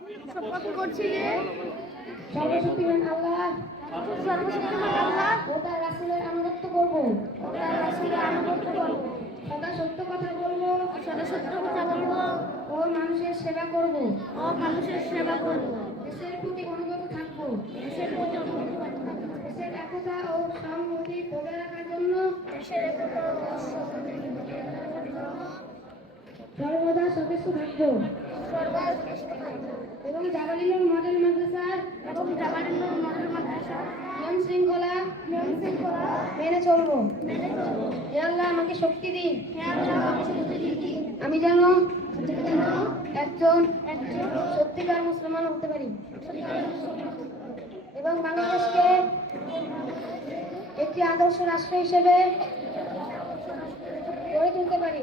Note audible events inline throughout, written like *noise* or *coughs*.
শপথ করছি যে সর্বশক্তিমান আল্লাহ। সর্বশক্তিমান আল্লাহ। ও তার রাসূলের আনুগত্য করব। ও তার রাসূলের আনুগত্য করব। সদা সত্য কথা বলব। সদা সত্য কথা বলব। ও মানুষের সেবা করব। ও মানুষের সেবা করব। দেশের প্রতি অনুগত থাকব। দেশের প্রতি অনুগত থাকব। দেশের একতা ও সংহতি বজায় রাখার জন্য। দেশের একতা ও সংহতি বজায় রাখার জন্য। সর্বদা সচেষ্ট থাকব। এবং জাবালিনুর মডেল মাদ্রাসার এবং মডেল মাদ্রাসা। নিয়ম শৃঙ্খলা নিয়ম শৃঙ্খলা মেনে চলব। মেনে চলব। হে আল্লাহ আমাকে শক্তি দিন। হে আল্লাহ আমাকে শক্তি দিন। আমি যেন একজন একজন সত্যিকার মুসলমান হতে পারি। এবং বাংলাদেশকে একটি আদর্শ রাষ্ট্র হিসেবে গড়ে তুলতে পারি।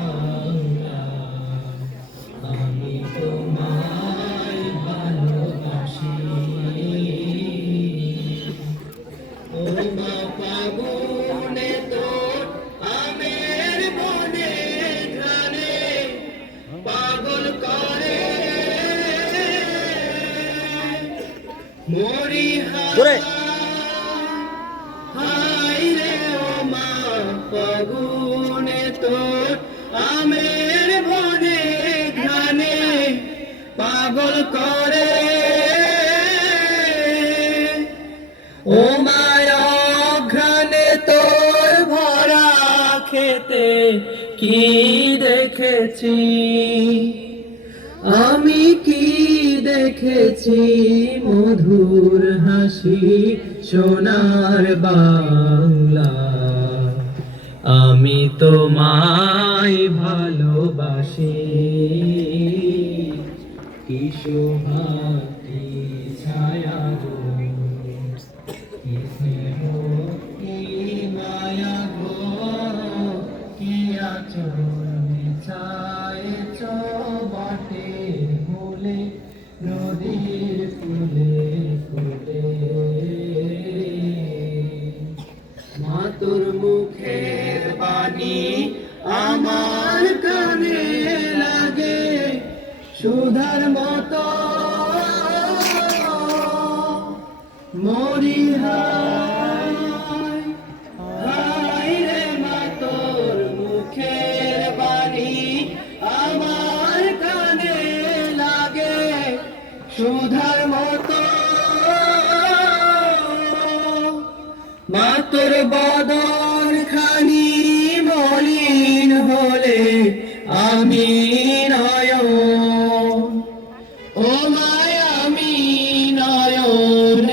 জোরে তোর আমের ঘানে পাগল করে ও মায়া ঘানে তোর ভরা খেতে কি দেখেছি? আমি কি দেখেছি মধুর হাসি সোনার বাংলা? আমি তোমায় ভালোবাসি। কি শোভা কি ছায়া মায়া গো। কি আচরণ সুধার মতো মরি মাতোর মুখের বাণী আমার লাগে। সুধার খানি মলিন হলে আমি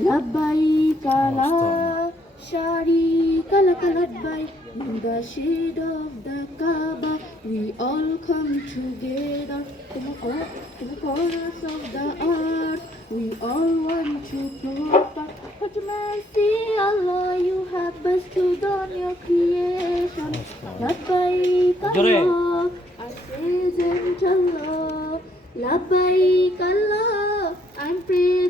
لبيك لا شريك لك لبيك in the shade of the Kaaba we all come together in the cor- in the corners of the earth we all want to prosper but mercy Allah you have bestowed on your creation لبيك Allah I present Allah لبيك Allah I'm present Allah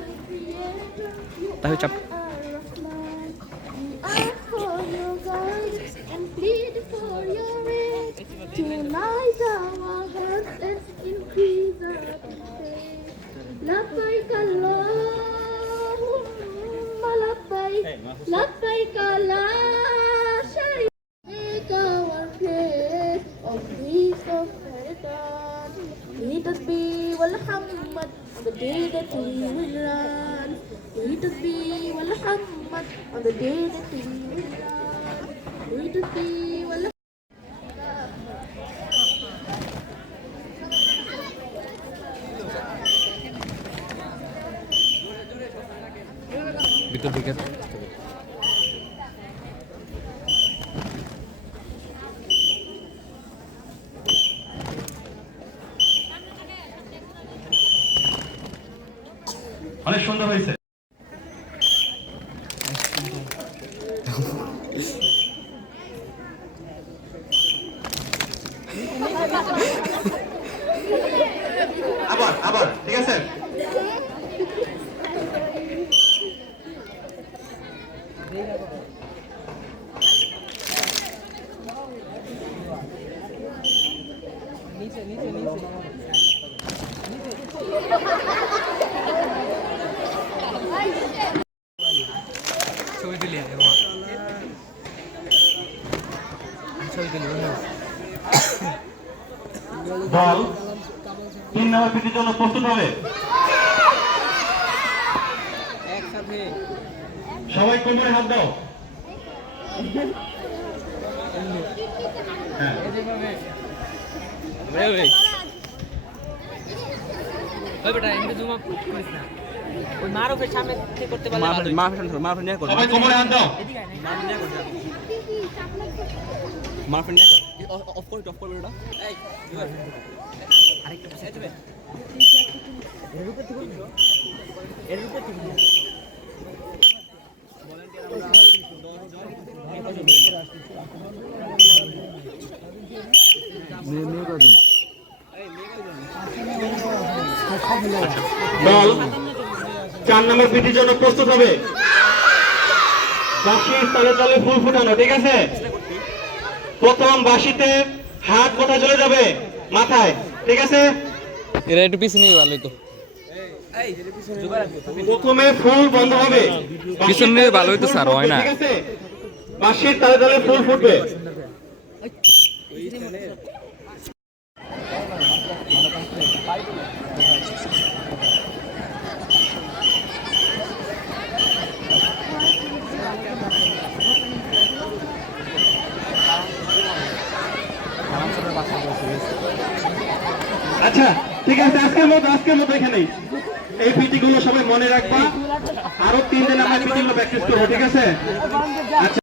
our faith. لبيك اللهم لبيك لبيك لا شريك our faith of peace of paradise. Let us be Muhammad on the day that we will run. We to be Muhammad on the day that we will run. We to be Muhammad. Bitte, bitte. সুন্দর হয়েছে? আবার আবার ঠিক আছে? ছবি দিলি *coughs* দল তিন নম্বর পিটির জন্য প্রস্তুত হবে। সবাই কোমরে হাত দাও। হ্যাঁ। মাফ মাফ নিয়ে কর সবাই কোমরে হাত দাও। নিয়ে কর। অফ কর অফ কর বেটা এই আরেকটা বসে যাবে দল চার নম্বর পিটির জন্য প্রস্তুত হবে। বাঁশির তালে তালে ফুল ফুটানো ঠিক আছে? প্রথম বাসিতে হাত কথা চলে যাবে? মাথায়। ঠিক আছে? এরা একটু পিছনে নিয়ে ভালো হতো প্রথমে ফুল বন্ধ হবে। পিছনে ভালোই তো স্যার, হয় না। ঠিক আছে? বাঁশির তালে তালে ফুল ফুটবে আচ্ছা ঠিক আছে, আজকের মতো আজকের মতো এখানেই এই পিটি গুলো সবাই মনে রাখবা। আরও তিন দিন আমরা পিটি গুলো প্র্যাকটিস করব, ঠিক আছে? আচ্ছা